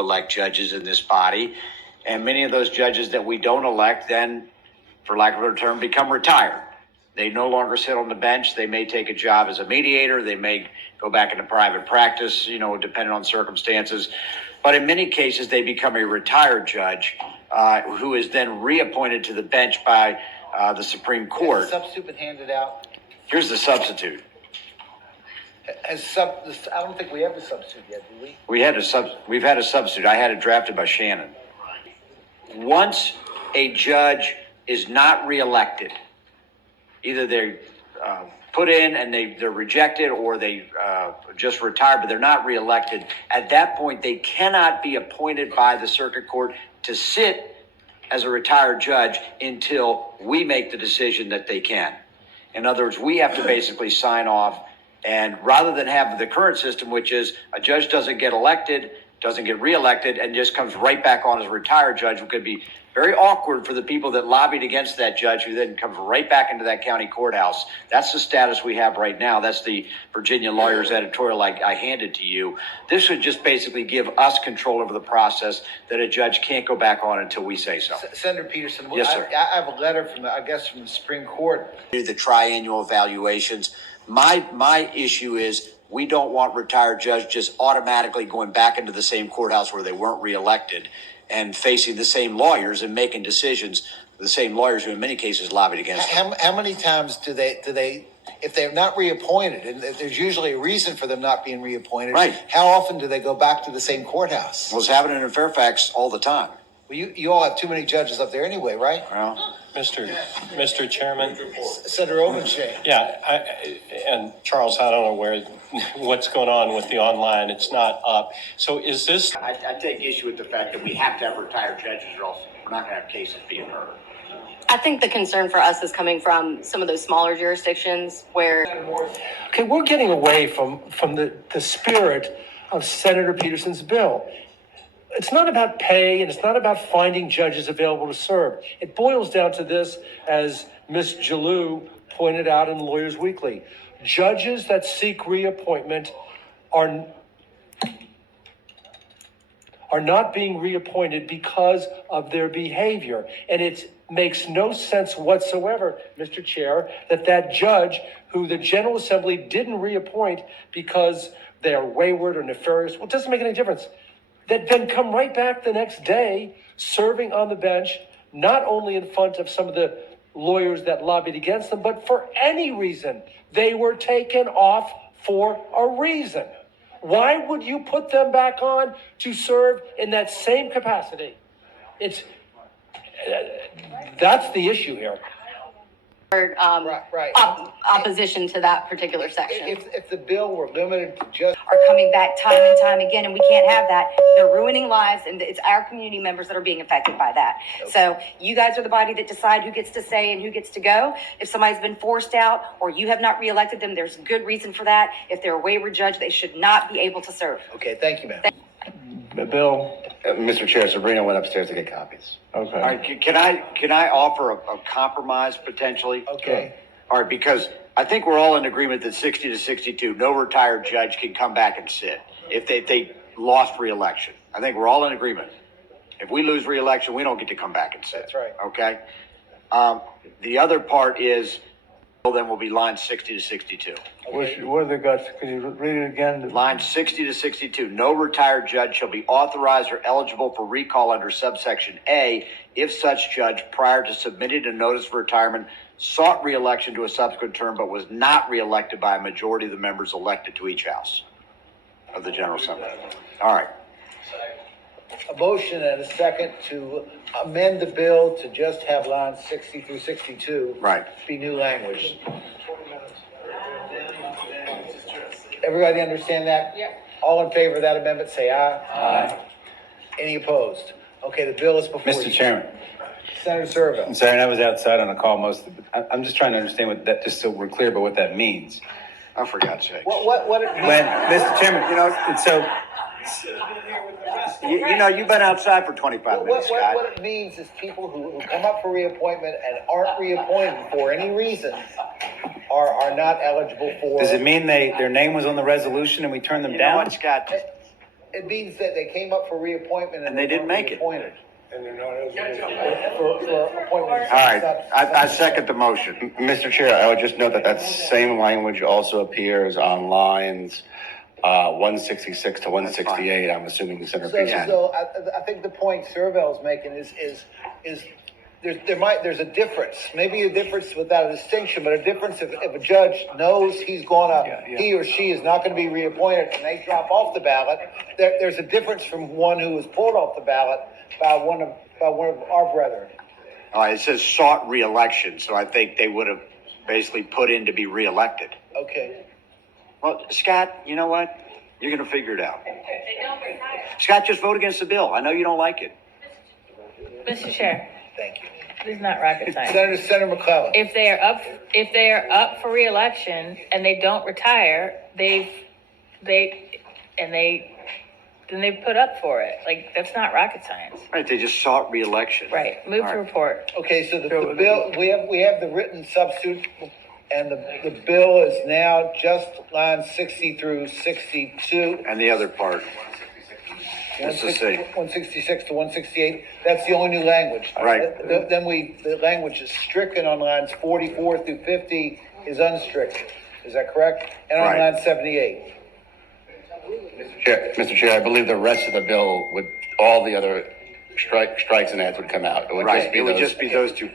elect judges in this body. And many of those judges that we don't elect then, for lack of a better term, become retired. They no longer sit on the bench. They may take a job as a mediator. They may go back into private practice, depending on circumstances. But in many cases, they become a retired judge who is then reappointed to the bench by the Supreme Court. Has the substitute been handed out? Here's the substitute. I don't think we have a substitute yet, do we? We've had a substitute. I had it drafted by Shannon. Once a judge is not reelected, either they're put in and they're rejected, or they just retired, but they're not reelected. At that point, they cannot be appointed by the circuit court to sit as a retired judge until we make the decision that they can. In other words, we have to basically sign off. And rather than have the current system, which is a judge doesn't get elected, doesn't get reelected, and just comes right back on as a retired judge, it could be very awkward for the people that lobbied against that judge, who then comes right back into that county courthouse. That's the status we have right now. That's the Virginia Lawyer's editorial I handed to you. This would just basically give us control over the process that a judge can't go back on until we say so. Senator Peterson, yes, sir. I have a letter from the Supreme Court. The triannual evaluations. My issue is we don't want retired judges just automatically going back into the same courthouse where they weren't reelected and facing the same lawyers and making decisions, the same lawyers who in many cases lobbied against them. How many times do they, if they're not reappointed, and there's usually a reason for them not being reappointed, right? How often do they go back to the same courthouse? Well, it's happening in Fairfax all the time. Well, you all have too many judges up there anyway, right? Well, Mr. Chairman. Senator Ovenshay. Yeah, and Charles, I don't know what's going on with the online. It's not up. So is this? I take issue with the fact that we have to have retired judges, or else we're not going to have cases being heard. I think the concern for us is coming from some of those smaller jurisdictions where. Okay, we're getting away from the spirit of Senator Peterson's bill. It's not about pay, and it's not about finding judges available to serve. It boils down to this, as Ms. Jalou pointed out in Lawyers Weekly. Judges that seek reappointment are not being reappointed because of their behavior. And it makes no sense whatsoever, Mr. Chair, that judge who the General Assembly didn't reappoint because they are wayward or nefarious, well, it doesn't make any difference, that then come right back the next day serving on the bench, not only in front of some of the lawyers that lobbied against them, but for any reason. They were taken off for a reason. Why would you put them back on to serve in that same capacity? That's the issue here. Opposition to that particular section. If the bill were limited to just are coming back time and time again, and we can't have that. They're ruining lives, and it's our community members that are being affected by that. Okay. So you guys are the body that decide who gets to stay and who gets to go. If somebody's been forced out or you have not reelected them, there's good reason for that. If they're a wayward judge, they should not be able to serve. Okay, thank you, ma'am. Bill? Mr. Chair, Sabrina went upstairs to get copies. Okay. All right, can I offer a compromise potentially? Okay. All right, because I think we're all in agreement that 60 to 62, no retired judge can come back and sit if they lost re-election. I think we're all in agreement. If we lose re-election, we don't get to come back and sit. That's right. Okay. The other part is, then will be line 60 to 62. Okay. What have they got? Can you read it again? Line 60 to 62. No retired judge shall be authorized or eligible for recall under subsection A if such judge, prior to submitting a notice of retirement, sought re-election to a subsequent term but was not re-elected by a majority of the members elected to each house of the General Assembly. All right. A motion and a second to amend the bill to just have lines 60 through 62. Right. Be new language. Everybody understand that? Yeah. All in favor of that amendment, say aye. Aye. Any opposed? Okay, the bill is before you. Mr. Chairman. Senator Servo. I'm sorry, I was outside on a call I'm just trying to understand what that, just so we're clear about what that means. Oh, for God's sake. What it means? When, Mr. Chairman, You've been outside for 25 minutes, Scott. What it means is people who come up for reappointment and aren't reappointed for any reason are not eligible for. does it mean their name was on the resolution and we turned them You know down? what, Scott? It means that they came up for reappointment And they didn't weren't make it. reappointed. And they're not eligible. For appointment. All right, I second the motion. Mr. Chair, I would just note that that same language also appears on lines 166 to 168. I'm assuming Senator So, Peterson. so I think the point Servel's making is there's a difference, maybe a difference without a distinction, but a difference if a judge knows he or she is not gonna be reappointed and they drop off the ballot, there's a difference from one who was pulled off the ballot by one of our brethren. All right, it says sought reelection, so I think they would have basically put in to be reelected. Okay. Well, Scott, you know what? You're gonna figure it out. Scott, just vote against the bill. I know you don't like it. Mr. Chair, Thank you. this is not rocket science. Senator McClellan. If they are up for reelection and they don't retire, then they put up for it. Like, that's not rocket science. Right, they just sought reelection. Right, move All to right. report. Okay, so the bill, we have the written substitute, and the bill is now just lines 60 through 62. And the other part. Let's just see. 166 to 168, that's the only new language. Right. Then the language is stricken on lines 44 through 50 is unstricken. Is that correct? And on Right. line 78. Mr. Chair, I believe the rest of the bill would, all the other strikes and ads would come out. It would Right, just be it would those. just be those two.